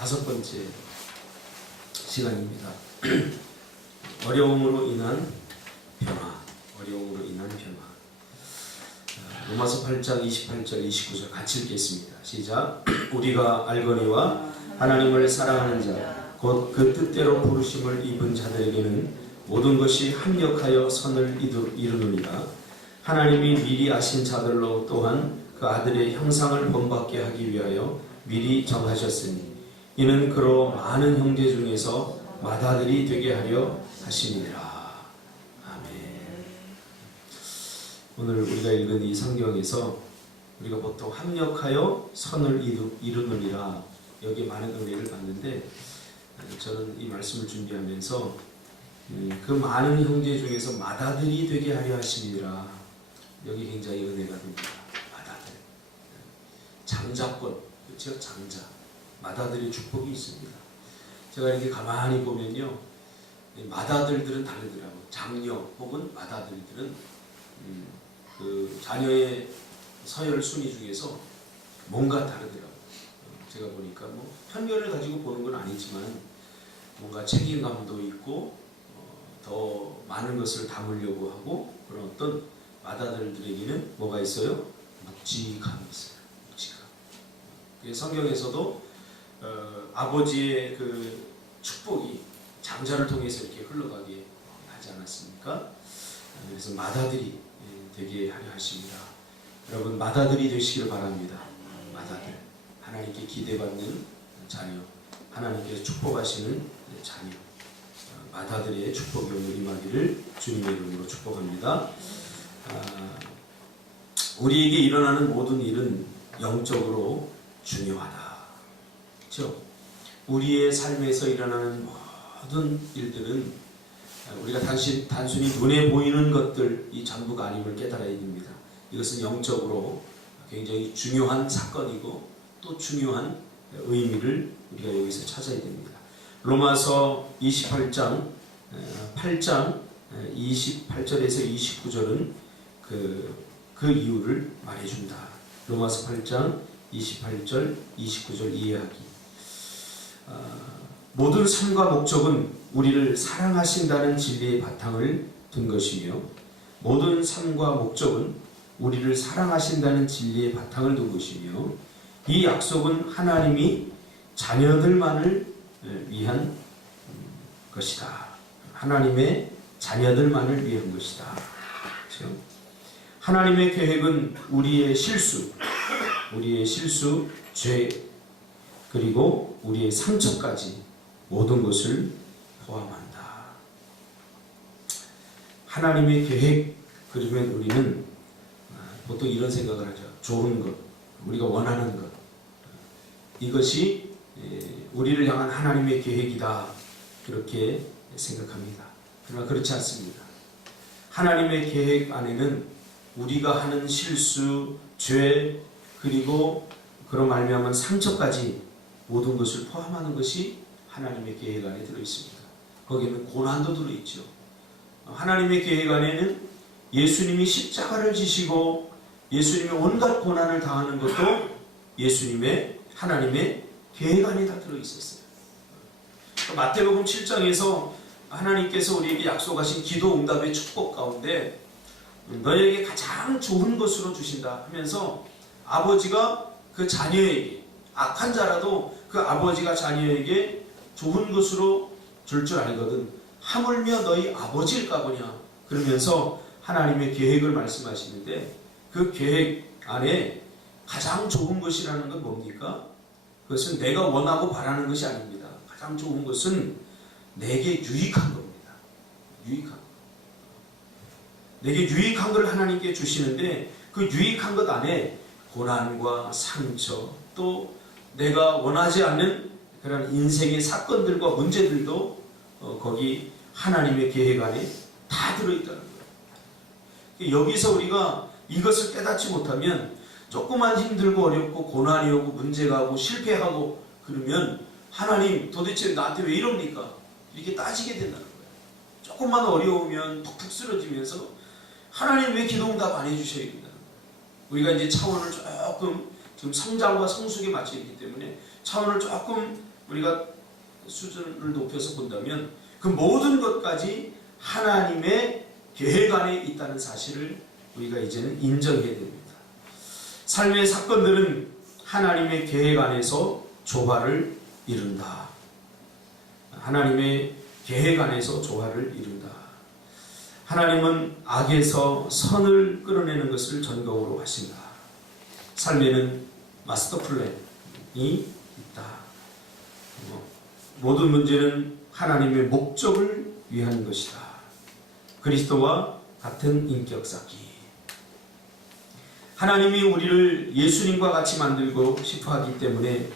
5번째 시간입니다. 어려움으로 인한 변화. 어려움으로 인한 변화. 로마서 8장 28절 29절 같이 읽겠습니다. 시작. 우리가 알거니와 하나님을 사랑하는 자 곧 그 뜻대로 부르심을 입은 자들에게는 모든 것이 합력하여 선을 이루느니라. 하나님이 미리 아신 자들로 또한 그 아들의 형상을 본받게 하기 위하여 미리 정하셨으니 이는 그로 많은 형제 중에서 맏아들이 되게 하려 하심이라. 아멘. 오늘 우리가 읽은 이 성경에서 우리가 보통 합력하여 선을 이루느니라 여기에 많은 은혜를 받는데, 저는 이 말씀을 준비하면서 그 많은 형제 중에서 맏아들이 되게 하려 하심이라, 여기 굉장히 은혜가 됩니다. 맏아들, 장자권, 그렇죠? 장자, 맏아들의 축복이 있습니다. 제가 이렇게 가만히 보면요, 맏아들들은 다르더라고요. 장녀 혹은 맏아들들은 그 자녀의 서열 순위 중에서 뭔가 다르더라고요. 제가 보니까 뭐 편견을 가지고 보는 건 아니지만 뭔가 책임감도 있고 더 많은 것을 담으려고 하고 그런 어떤 맏아들들에게는 뭐가 있어요? 묵직함이 있어요. 묵직함. 성경에서도 아버지의 그 축복이 장자를 통해서 이렇게 흘러가게 하지 않았습니까? 그래서 맏아들이 되게 하려 하십니다. 여러분, 맏아들이 되시길 바랍니다. 맏아들, 하나님께 기대받는 자녀, 하나님께서 축복하시는 자녀, 맏아들의 축복이 오늘 임하기를 주님의 이름으로 축복합니다. 우리에게 일어나는 모든 일은 영적으로 중요하다. 그렇죠? 우리의 삶에서 일어나는 모든 일들은 우리가 단순히 눈에 보이는 것들이 전부가 아님을 깨달아야 됩니다. 이것은 영적으로 굉장히 중요한 사건이고 또 중요한 의미를 우리가 여기서 찾아야 됩니다. 로마서 28장 8장 28절에서 29절은 그 이유를 말해준다. 로마서 8장 28절 29절 이해하기. 모든 삶과 목적은 우리를 사랑하신다는 진리의 바탕을 둔 것이며, 모든 삶과 목적은 우리를 사랑하신다는 진리의 바탕을 둔 것이며, 이 약속은 하나님이 자녀들만을 위한 것이다. 하나님의 자녀들만을 위한 것이다. 그렇죠? 하나님의 계획은 우리의 실수, 죄, 그리고 우리의 상처까지 모든 것을 포함한다. 하나님의 계획, 그러면 우리는 보통 이런 생각을 하죠. 좋은 것, 우리가 원하는 것, 이것이 우리를 향한 하나님의 계획이다, 그렇게 생각합니다. 그러나 그렇지 않습니다. 하나님의 계획 안에는 우리가 하는 실수, 죄, 그리고 그로 말미암은 상처까지 모든 것을 포함하는 것이 하나님의 계획 안에 들어있습니다. 거기에는 고난도 들어있죠. 하나님의 계획 안에는 예수님이 십자가를 지시고 예수님이 온갖 고난을 당하는 것도 예수님의 하나님의 계획 안에 다 들어있었어요. 마태복음 7장에서 하나님께서 우리에게 약속하신 기도 응답의 축복 가운데 너에게 가장 좋은 것으로 주신다 하면서 아버지가 그 자녀에게, 악한 자라도 그 아버지가 자녀에게 좋은 것으로 줄 알거든 하물며 너희 아버지일까 보냐 그러면서 하나님의 계획을 말씀하시는데, 그 계획 안에 가장 좋은 것이라는 건 뭡니까? 그것은 내가 원하고 바라는 것이 아닙니다. 가장 좋은 것은 내게 유익한 겁니다. 유익한 것. 내게 유익한 걸 하나님께 주시는데, 그 유익한 것 안에 고난과 상처, 또 내가 원하지 않는 그런 인생의 사건들과 문제들도 거기 하나님의 계획 안에 다 들어있다는 거예요. 여기서 우리가 이것을 깨닫지 못하면 조금만 힘들고 어렵고 고난이 오고 문제가 오고 실패하고 그러면 하나님 도대체 나한테 왜 이럽니까? 이렇게 따지게 된다는 거예요. 조금만 어려우면 푹푹 쓰러지면서 하나님 왜 기도응답 안 해주셔야 된다는 거예요. 우리가 이제 차원을 조금 지금 성장과 성숙에 맞춰 있기 때문에 차원을 조금 우리가 수준을 높여서 본다면 그 모든 것까지 하나님의 계획 안에 있다는 사실을 우리가 이제는 인정해야 됩니다. 삶의 사건들은 하나님의 계획 안에서 조화를 이룬다. 하나님의 계획 안에서 조화를 이룬다. 하나님은 악에서 선을 끌어내는 것을 전공으로 하신다. 삶에는 마스터 플랜이 있다. 모든 문제는 하나님의 목적을 위한 것이다. 그리스도와 같은 인격 쌓기. 하나님이 우리를 예수님과 같이 만들고 싶어 하기 때문에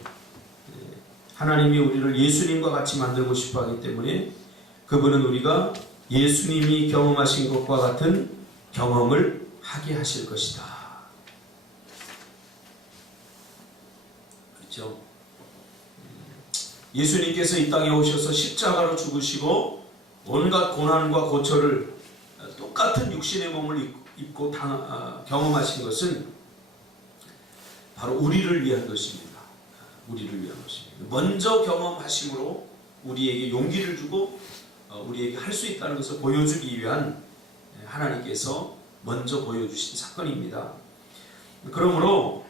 그분은 우리가 예수님이 경험하신 것과 같은 경험을 하게 하실 것이다. 그렇죠? 예수님께서 이 땅에 오셔서 십자가로 죽으시고 온갖 고난과 고초를 똑같은 육신의 몸을 입고 경험하신 것은 바로 우리를 위한 것입니다. 우리를 위한 것입니다. 먼저 경험하심으로 우리에게 용기를 주고 우리에게 할 수 있다는 것을 보여주기 위한 하나님께서 먼저 보여주신 사건입니다. 그러므로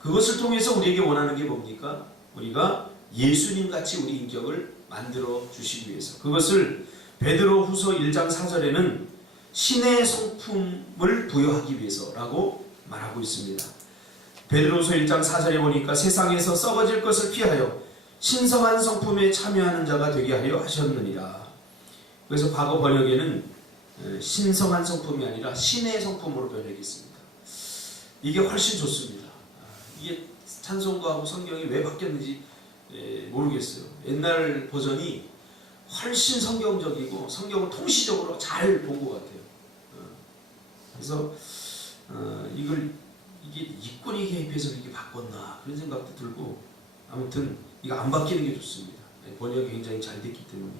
그것을 통해서 우리에게 원하는 게 뭡니까? 우리가 예수님같이 우리 인격을 만들어 주시기 위해서. 그것을 베드로후서 1장 4절에는 신의 성품을 부여하기 위해서라고 말하고 있습니다. 베드로후서 1장 4절에 보니까 세상에서 썩어질 것을 피하여 신성한 성품에 참여하는 자가 되게 하려 하셨느니라. 그래서 과거 번역에는 신성한 성품이 아니라 신의 성품으로 번역했습니다. 이게 훨씬 좋습니다. 이게 찬송가하고 성경이 왜 바뀌었는지 모르겠어요. 옛날 버전이 훨씬 성경적이고 성경을 통시적으로 잘 본 것 같아요. 그래서 이게 이권이 개입해서 이렇게 바꿨나 그런 생각도 들고, 아무튼 이거 안 바뀌는 게 좋습니다. 번역이 굉장히 잘 됐기 때문에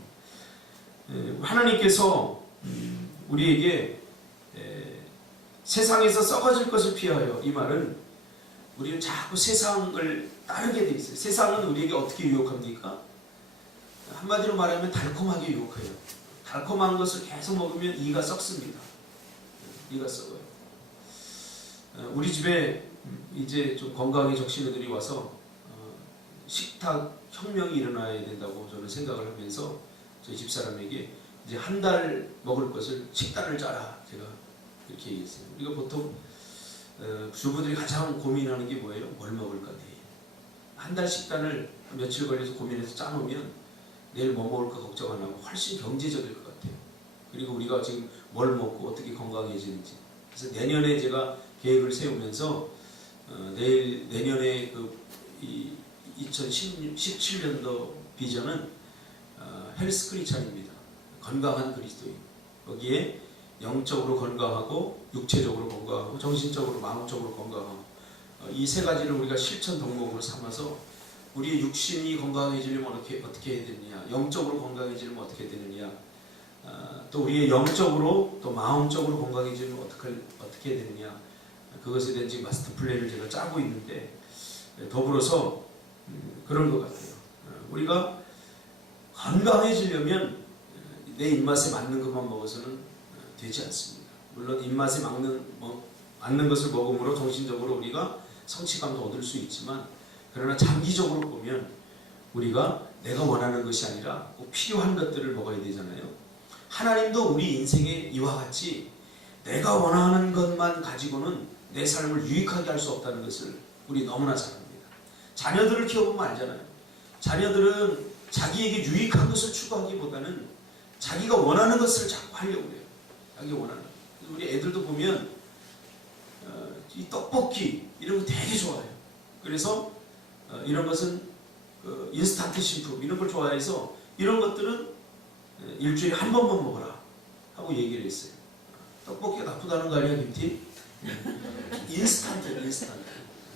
하나님께서 우리에게 세상에서 썩어질 것을 피하여, 이 말은 우리는 자꾸 세상을 따르게 돼 있어요. 세상은 우리에게 어떻게 유혹합니까? 한마디로 말하면 달콤하게 유혹해요. 달콤한 것을 계속 먹으면 이가 썩습니다. 이가 썩어요. 우리 집에 이제 좀 건강에 적신 애들이 와서 식탁 혁명이 일어나야 된다고 저는 생각을 하면서 저희 집사람에게 이제 한 달 먹을 것을 식단을 짜라, 제가 이렇게 얘기했어요. 우리가 보통 주부들이 가장 고민하는 게 뭐예요? 뭘 먹을까 내일. 한 달 식단을 며칠 걸려서 고민해서 짜놓으면 내일 뭐 먹을까 걱정 안 하고 훨씬 경제적일 것 같아요. 그리고 우리가 지금 뭘 먹고 어떻게 건강해지는지. 그래서 내년에 제가 계획을 세우면서 내년에 그 2017년도 비전은 헬스 크리스찬입니다. 건강한 그리스도인. 거기에 영적으로 건강하고 육체적으로 건강하고 정신적으로 마음적으로 건강하고 이 세 가지를 우리가 실천 덕목으로 삼아서 우리의 육신이 건강해지려면 어떻게 해야 되느냐, 영적으로 건강해지려면 어떻게 해야 되느냐, 또 우리의 영적으로 또 마음적으로 건강해지려면 어떻게 해야 되느냐, 그것에 대한 지금 마스터 플랜을 제가 짜고 있는데, 더불어서 그런 것 같아요. 우리가 건강해지려면 내 입맛에 맞는 것만 먹어서는 되지 않습니다. 물론 입맛에 맞는 것을 먹음으로 정신적으로 우리가 성취감도 얻을 수 있지만, 그러나 장기적으로 보면 우리가 내가 원하는 것이 아니라 꼭 필요한 것들을 먹어야 되잖아요. 하나님도 우리 인생에 이와 같이 내가 원하는 것만 가지고는 내 삶을 유익하게 할 수 없다는 것을 우리 너무나 잘 압니다. 자녀들을 키워보면 알잖아요. 자녀들은 자기에게 유익한 것을 추구하기보다는 자기가 원하는 것을 자꾸 하려고 해요. 자기가 원하는 것. 우리 애들도 보면 이 떡볶이 이런 거 되게 좋아해요. 그래서 이런 것은 인스턴트 식품 이런 걸 좋아해서 이런 것들은 일주일에 한 번만 먹어라 하고 얘기를 했어요. 떡볶이가 나쁘다는 거 아니야, 김티? 인스턴트.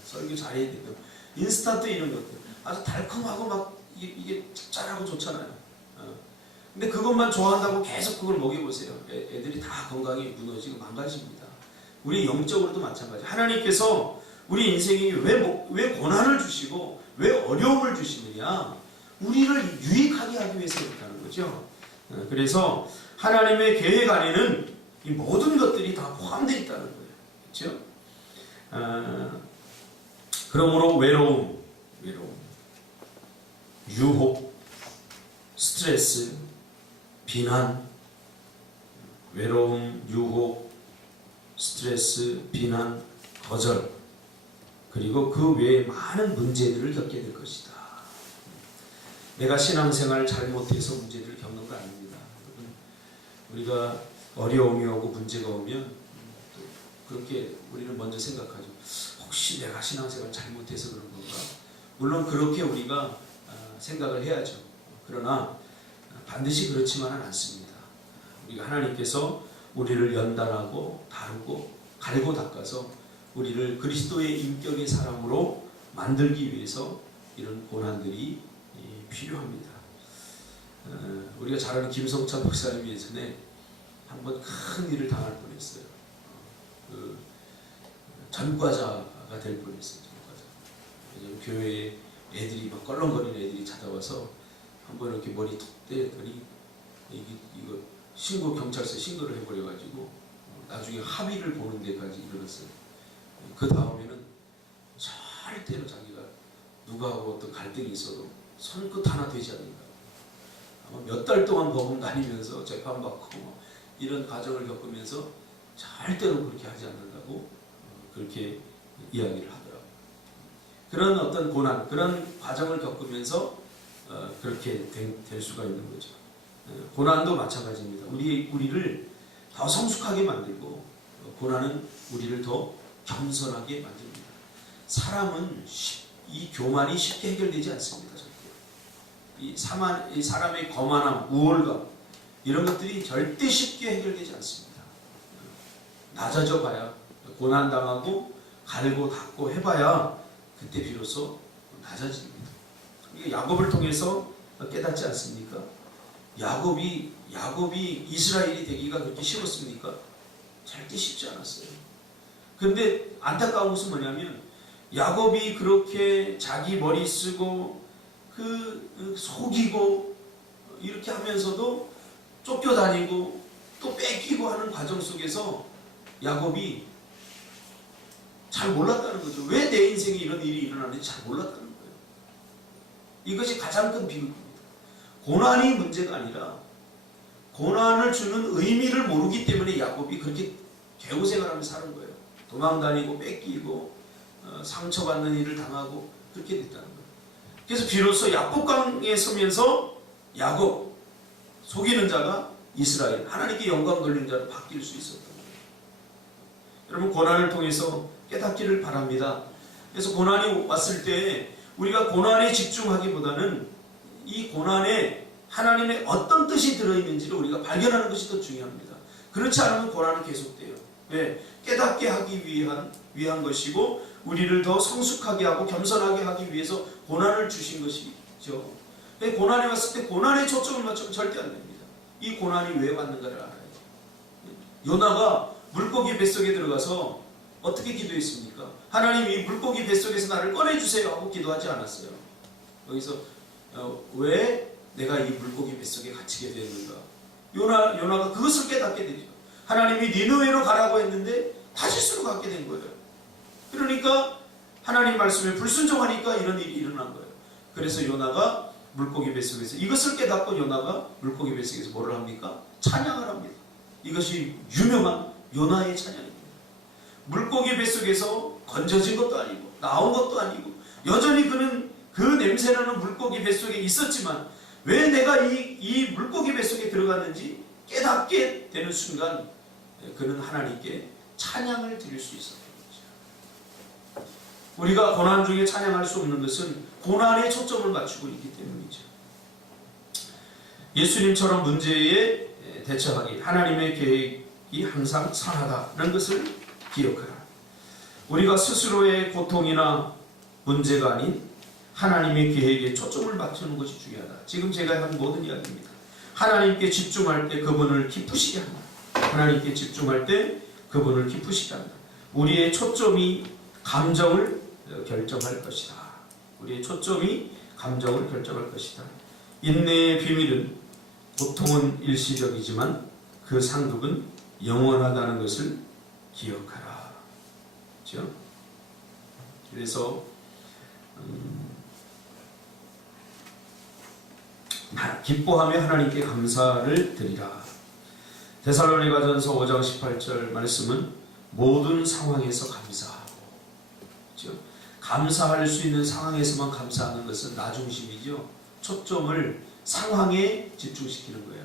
설교 잘해야 돼요. 인스턴트 이런 것들 아주 달콤하고 막 이게 짭짤하고 좋잖아요. 근데 그것만 좋아한다고 계속 그걸 먹여보세요. 애들이 다 건강이 무너지고 망가집니다. 우리 영적으로도 마찬가지. 하나님께서 우리 인생에 왜 고난을 주시고 왜 어려움을 주시느냐? 우리를 유익하게 하기 위해서 그렇다는 거죠. 그래서 하나님의 계획 안에는 이 모든 것들이 다 포함되어 있다는 거예요. 그렇죠? 그러므로 외로움, 유혹, 스트레스, 비난, 외로움, 유혹, 스트레스, 비난, 거절, 그리고 그 외에 많은 문제들을 겪게 될 것이다. 내가 신앙생활을 잘못해서 문제를 겪는 거 아닙니다. 우리가 어려움이 오고 문제가 오면 그렇게 우리는 먼저 생각하죠. 혹시 내가 신앙생활을 잘못해서 그런 건가? 물론 그렇게 우리가 생각을 해야죠. 그러나 반드시 그렇지만은 않습니다. 우리가 하나님께서 우리를 연단하고 다루고 갈고 닦아서 우리를 그리스도의 인격의 사람으로 만들기 위해서 이런 고난들이 필요합니다. 우리가 잘 아는 김성찬 목사님 예전에 한번 큰 일을 당할 뻔했어요. 전과자가 될 뻔했어요. 전과자. 왜냐면 교회에 애들이 막 껄렁거리는 애들이 찾아와서 한번 이렇게 머리 톡 때렸더니 이거 경찰서에 신고를 해버려가지고 나중에 합의를 보는 데까지 이르렀어요. 그 다음에는 절대로 자기가 누구하고 어떤 갈등이 있어도 손끝 하나 되지 않는다. 아마 몇 달 동안 법원 다니면서 재판받고 이런 과정을 겪으면서 절대로 그렇게 하지 않는다고 그렇게 이야기를 하더라고요. 그런 어떤 고난, 그런 과정을 겪으면서 그렇게 될 수가 있는 거죠. 고난도 마찬가지입니다. 우리를 더 성숙하게 만들고 고난은 우리를 더 겸손하게 만듭니다. 사람은 이 교만이 쉽게 해결되지 않습니다. 이 사람의 거만함, 우월감 이런 것들이 절대 쉽게 해결되지 않습니다. 낮아져 봐야 고난당하고 갈고 닦고 해봐야 그때 비로소 낮아집니다. 야곱을 통해서 깨닫지 않습니까? 야곱이 이스라엘이 되기가 그렇게 쉬웠습니까? 절대 쉽지 않았어요. 그런데 안타까운 것은 뭐냐면 야곱이 그렇게 자기 머리 쓰고 속이고 이렇게 하면서도 쫓겨다니고 또 뺏기고 하는 과정 속에서 야곱이 잘 몰랐다는 거죠. 왜 내 인생에 이런 일이 일어나는지 잘 몰랐다는 거예요. 이것이 가장 큰 비극입니다. 고난이 문제가 아니라 고난을 주는 의미를 모르기 때문에 야곱이 그렇게 개고생활하면서 사는 거예요. 도망다니고 뺏기고 상처받는 일을 당하고 그렇게 됐다는 거예요. 그래서 비로소 야복강에 서면서 야곱, 속이는 자가 이스라엘, 하나님께 영광 돌리는 자로 바뀔 수 있었던 거예요. 여러분 고난을 통해서 깨닫기를 바랍니다. 그래서 고난이 왔을 때 우리가 고난에 집중하기보다는 이 고난에 하나님의 어떤 뜻이 들어있는지를 우리가 발견하는 것이 더 중요합니다. 그렇지 않으면 고난은 계속돼요. 왜? 깨닫게 하기 위한 것이고 우리를 더 성숙하게 하고 겸손하게 하기 위해서 고난을 주신 것이죠. 고난이 왔을 때 고난에 초점을 맞추면 절대 안 됩니다. 이 고난이 왜 왔는가를 알아야 돼요. 요나가 물고기 뱃속에 들어가서 어떻게 기도했습니까? 하나님 이 물고기 뱃속에서 나를 꺼내주세요 하고 기도하지 않았어요. 여기서 왜 내가 이 물고기 뱃속에 갇히게 되었는가? 요나가 그것을 깨닫게 되죠. 하나님이 니느웨로 가라고 했는데 다시스로 가게 된 거예요. 그러니까 하나님 말씀에 불순종하니까 이런 일이 일어난 거예요. 그래서 요나가 물고기 뱃속에서 이것을 깨닫고 요나가 물고기 뱃속에서 뭐를 합니까? 찬양을 합니다. 이것이 유명한 요나의 찬양입니다. 물고기 뱃속에서 건져진 것도 아니고 나온 것도 아니고 여전히 그는 그 냄새나는 물고기 뱃속에 있었지만 왜 내가 이 물고기 뱃속에 들어갔는지 깨닫게 되는 순간 그는 하나님께 찬양을 드릴 수 있었던 거죠. 우리가 고난 중에 찬양할 수 없는 것은 고난에 초점을 맞추고 있기 때문이죠. 예수님처럼 문제에 대처하기, 하나님의 계획이 항상 선하다는 것을 기억하라. 우리가 스스로의 고통이나 문제가 아닌 하나님의 계획에 초점을 맞추는 것이 중요하다. 지금 제가 한 모든 이야기입니다. 하나님께 집중할 때 그분을 기쁘시게 한다. 하나님께 집중할 때 그분을 기쁘시게 한다. 우리의 초점이 감정을 결정할 것이다. 우리의 초점이 감정을 결정할 것이다. 인내의 비밀은 고통은 일시적이지만 그 상급은 영원하다는 것을 기억하라. 그렇죠? 그래서 기뻐하며 하나님께 감사를 드리라. 데살로니가전서 5장 18절 말씀은 모든 상황에서 감사하고, 그렇죠? 감사할 수 있는 상황에서만 감사하는 것은 나 중심이죠. 초점을 상황에 집중시키는 거예요.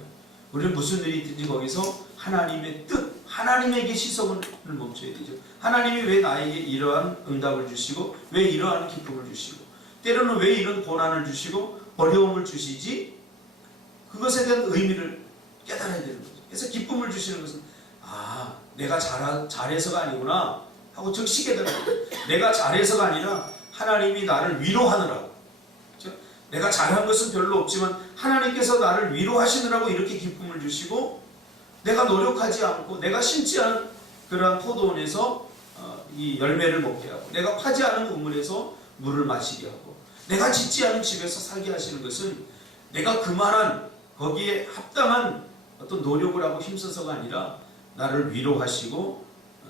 우리는 무슨 일이 있든지 거기서 하나님의 뜻, 하나님에게 시선을 멈춰야 되죠. 하나님이 왜 나에게 이러한 응답을 주시고, 왜 이러한 기쁨을 주시고, 때로는 왜 이런 고난을 주시고 어려움을 주시지? 그것에 대한 의미를 깨달아야 되는 거죠. 그래서 기쁨을 주시는 것은 내가 잘해서가 아니구나 하고 즉시 깨달아요. 내가 잘해서가 아니라 하나님이 나를 위로하느라고. 그렇죠? 내가 잘한 것은 별로 없지만 하나님께서 나를 위로하시느라고 이렇게 기쁨을 주시고, 내가 노력하지 않고 내가 심지 않은 그러한 포도원에서 이 열매를 먹게 하고, 내가 파지 않은 우물에서 물을 마시게 하고, 내가 짓지 않은 집에서 살게 하시는 것은 내가 그만한 거기에 합당한 어떤 노력을 하고 힘써서가 아니라 나를 위로하시고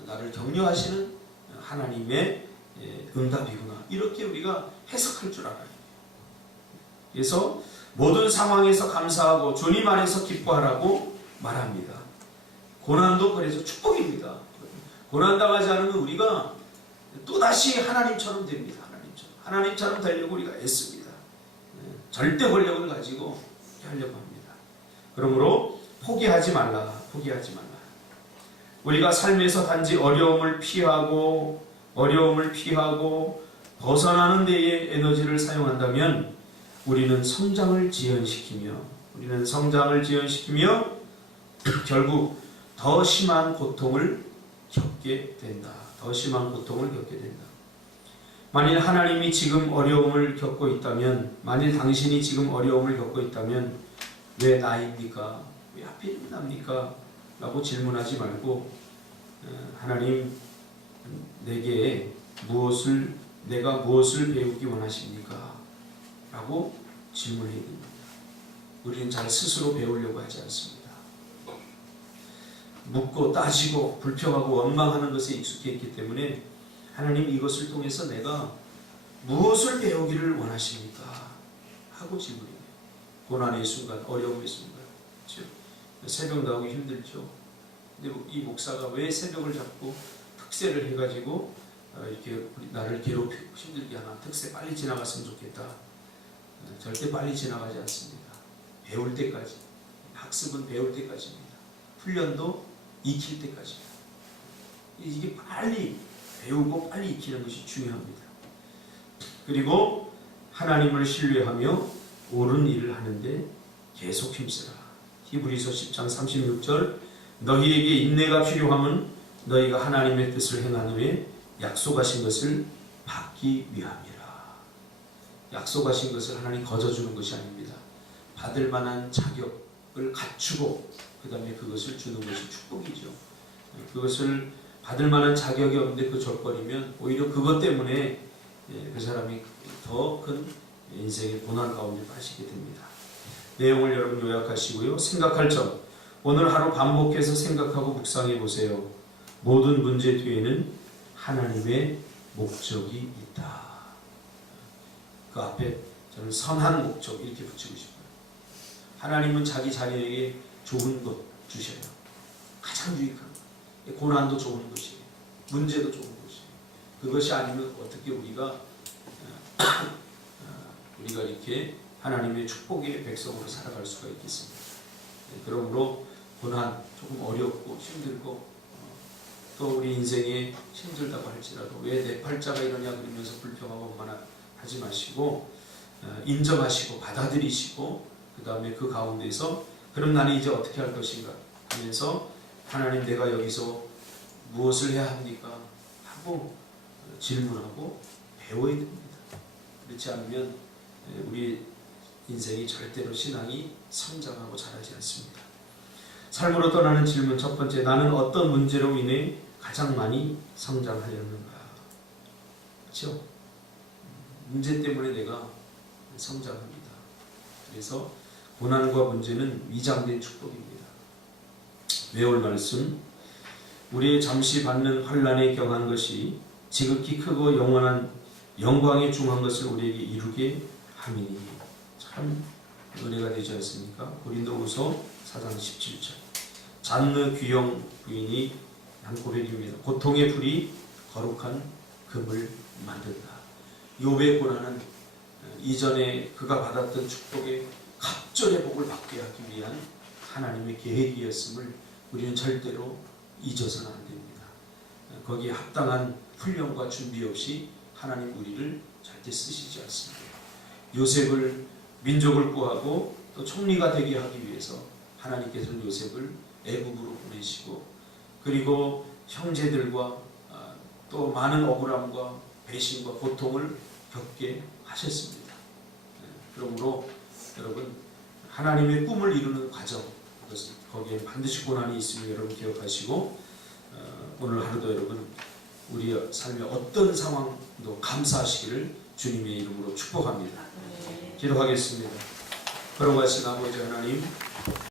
나를 격려하시는 하나님의 응답이구나, 이렇게 우리가 해석할 줄 알아요. 그래서 모든 상황에서 감사하고 주님 안에서 기뻐하라고 말합니다. 고난도 그래서 축복입니다. 고난당하지 않으면 우리가 또다시 하나님처럼 됩니다. 하나님처럼 되려고 우리가 애씁니다. 절대 권력을 가지고 하려고 합니다. 그러므로 포기하지 말라. 우리가 삶에서 단지 어려움을 피하고 벗어나는 데에 에너지를 사용한다면 우리는 성장을 지연시키며 결국 더 심한 고통을 겪게 된다. 만일 하나님이 지금 어려움을 겪고 있다면, 만일 당신이 지금 어려움을 겪고 있다면 왜 나입니까? 왜 하필이면 납니까? 라고 질문하지 말고 하나님, 내가 무엇을 배우기 원하십니까? 라고 질문해야 됩니다. 우리는 잘 스스로 배우려고 하지 않습니다. 묻고 따지고 불평하고 원망하는 것에 익숙해 있기 때문에 하나님, 이것을 통해서 내가 무엇을 배우기를 원하십니까? 하고 질문해요. 고난의 순간, 어려움의 순간. 그렇죠? 새벽 나오기 힘들죠. 근데 이 목사가 왜 새벽을 잡고 특세를 해가지고 이렇게 나를 괴롭히고 힘들게 하나? 특세 빨리 지나갔으면 좋겠다. 절대 빨리 지나가지 않습니다. 배울 때까지. 학습은 배울 때까지입니다. 훈련도 익힐 때까지입니다. 이게 빨리 배우고 빨리 익히는 것이 중요합니다. 그리고 하나님을 신뢰하며 옳은 일을 하는데 계속 힘쓰라. 히브리서 10장 36절, 너희에게 인내가 필요함은 너희가 하나님의 뜻을 행한 후에 약속하신 것을 받기 위함이라. 약속하신 것을 하나님 거저주는 것이 아닙니다. 받을 만한 자격을 갖추고 그 다음에 그것을 주는 것이 축복이죠. 그것을 받을 만한 자격이 없는데 그 줘버리면 오히려 그것 때문에 그 사람이 더 큰 인생의 고난 가운데 빠지게 됩니다. 내용을 여러분 요약하시고요. 생각할 점, 오늘 하루 반복해서 생각하고 묵상해 보세요. 모든 문제 뒤에는 하나님의 목적이 있다. 그 앞에 저는 선한 목적 이렇게 붙이고 싶어요. 하나님은 자기 자녀에게 좋은 것 주셔요. 가장 유익한 것. 고난도 좋은 것이에요. 문제도 좋은 것이에요. 그것이 아니면 어떻게 우리가 이렇게 하나님의 축복의 백성으로 살아갈 수가 있겠습니까? 그러므로 고난, 조금 어렵고 힘들고 또 우리 인생에 힘들다고 할지라도 왜 내 팔자가 이러냐 그러면서 불평하고 원만하지 마시고 인정하시고 받아들이시고 그 다음에 그 가운데서 그럼 나는 이제 어떻게 할 것인가 하면서 하나님, 내가 여기서 무엇을 해야 합니까? 하고 질문하고 배워야 됩니다. 그렇지 않으면 우리 인생이 절대로 신앙이 성장하고 자라지 않습니다. 삶으로 떠나는 질문 첫 번째, 나는 어떤 문제로 인해 가장 많이 성장하였는가? 그렇죠? 문제 때문에 내가 성장합니다. 그래서 고난과 문제는 위장된 축복입니다. 외울 말씀, 우리 잠시 받는 환난에 경한 것이 지극히 크고 영원한 영광에 중한 것을 우리에게 이루게 함이니. 참 은혜가 되지 않습니까? 고린도후서 4장 17절. 잔느 귀영 부인이 한 고백입니다. 고통의 불이 거룩한 금을 만든다. 욥의 고난은 이전에 그가 받았던 축복의 갑절의 복을 받게 하기 위한 하나님의 계획이었음을 우리는 절대로 잊어서는 안 됩니다. 거기에 합당한 훈련과 준비 없이 하나님 우리를 절대 쓰시지 않습니다. 요셉을 민족을 구하고 또 총리가 되게 하기 위해서 하나님께서는 요셉을 애굽으로 보내시고, 그리고 형제들과 또 많은 억울함과 배신과 고통을 겪게 하셨습니다. 그러므로 여러분, 하나님의 꿈을 이루는 과정, 거기에 반드시 고난이 있음을 여러분 기억하시고, 오늘 하루도 여러분 우리의 삶의 어떤 상황도 감사하시기를 주님의 이름으로 축복합니다. 기도하겠습니다. 걸어가신 아버지 하나님,